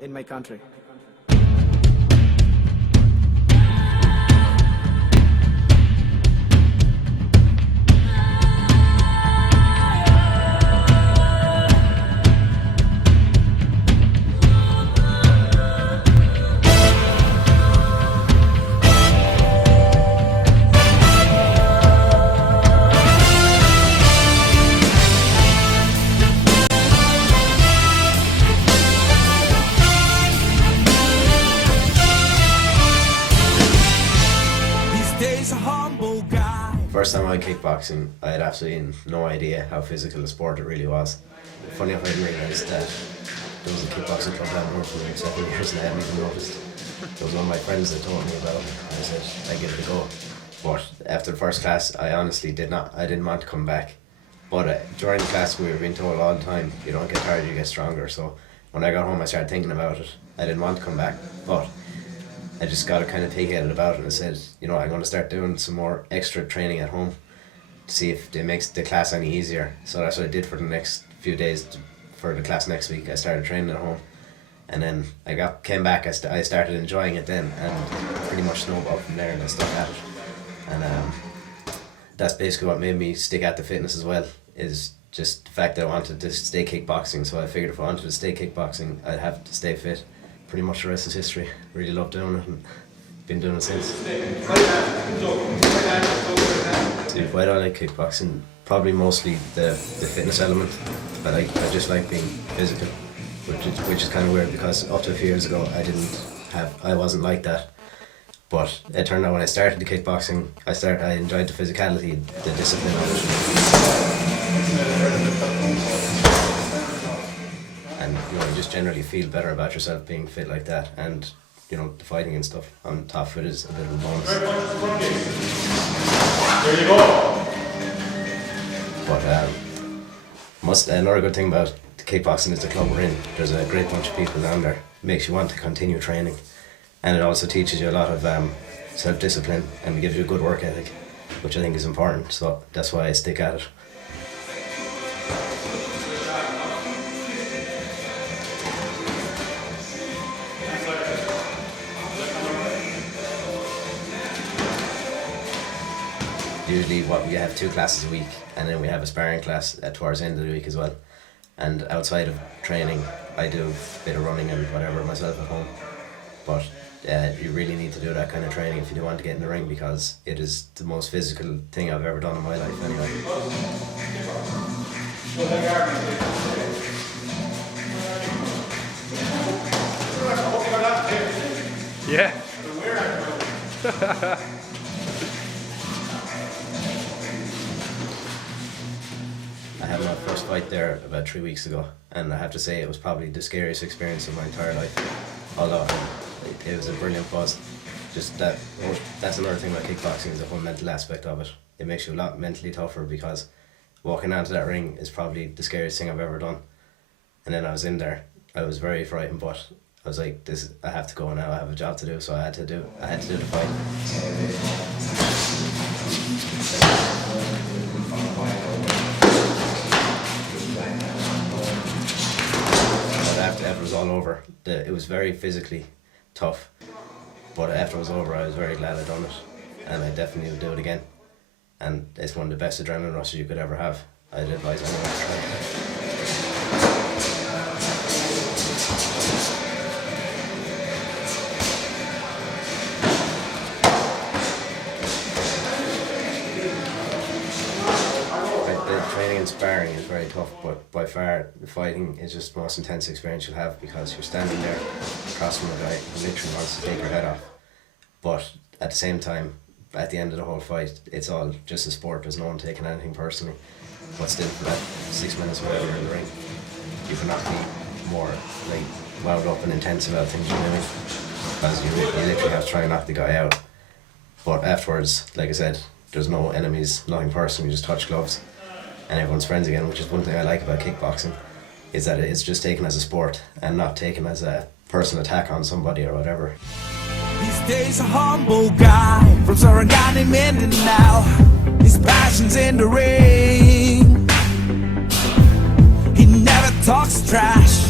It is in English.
in my country. First time I went kickboxing, I had absolutely no idea how physical a sport it really was. Funny enough, I didn't realise that there was a kickboxing club down the road for me 7 years and I hadn't even noticed. It was one of my friends that told me about it and I said I'd give it a go. But after the first class, I honestly I didn't want to come back. But during the class we were being told all the time, you don't get tired, you get stronger. So when I got home I started thinking about it. I didn't want to come back, but I just got to kind of take it about it and said, you know, I'm going to start doing some more extra training at home to see if it makes the class any easier. So that's what I did for the next few days. For the class next week, I started training at home. And then came back, I started enjoying it then, and pretty much snowballed from there and I stuck at it. And that's basically what made me stick at the fitness as well, is just the fact that I wanted to stay kickboxing. So I figured if I wanted to stay kickboxing, I'd have to stay fit. Pretty much the rest is history. Really love doing it and been doing it since. See, why do I like kickboxing? Probably mostly the fitness element, but I just like being physical, which is kind of weird because up to a few years ago I wasn't like that. But it turned out when I started the kickboxing, I enjoyed the physicality, the discipline of it. And you know, you just generally feel better about yourself being fit like that, and you know, the fighting and stuff on top of it is a bit of a bonus. There you go. But another good thing about the kickboxing is the club we're in. There's a great bunch of people down there. It makes you want to continue training, and it also teaches you a lot of self-discipline and gives you a good work ethic, which I think is important. So that's why I stick at it. Usually we have 2 classes a week, and then we have a sparring class towards the end of the week as well. And outside of training, I do a bit of running and whatever myself at home. But you really need to do that kind of training if you do want to get in the ring, because it is the most physical thing I've ever done in my life anyway. Yeah. I had my first fight there about 3 weeks ago, and I have to say it was probably the scariest experience of my entire life. Although it was a brilliant buzz. Just that's another thing about kickboxing, is the whole mental aspect of it. It makes you a lot mentally tougher, because walking onto that ring is probably the scariest thing I've ever done. And then I was in there, I was very frightened, but I was like, I have to go now, I have a job to do, so I had to do the fight. After it was all over, it was very physically tough, but after it was over I was very glad I'd done it, and I definitely would do it again, and it's one of the best adrenaline rushes you could ever have. I'd advise anyone to try it. Training and sparring is very tough, but by far the fighting is just the most intense experience you'll have, because you're standing there across from a guy who literally wants to take your head off. But at the same time, at the end of the whole fight, it's all just a sport. There's no one taking anything personally. But still, for that 6 minutes whenever you're in the ring, you cannot be more like wound up and intense about things you're doing, because you literally have to try and knock the guy out. But afterwards, like I said, there's no enemies, nothing personal. You just touch gloves and everyone's friends again, which is one thing I like about kickboxing, is that it's just taken as a sport and not taken as a personal attack on somebody or whatever. These days a humble guy from Sarangani, Mindanao. His passion's in the ring. He never talks trash.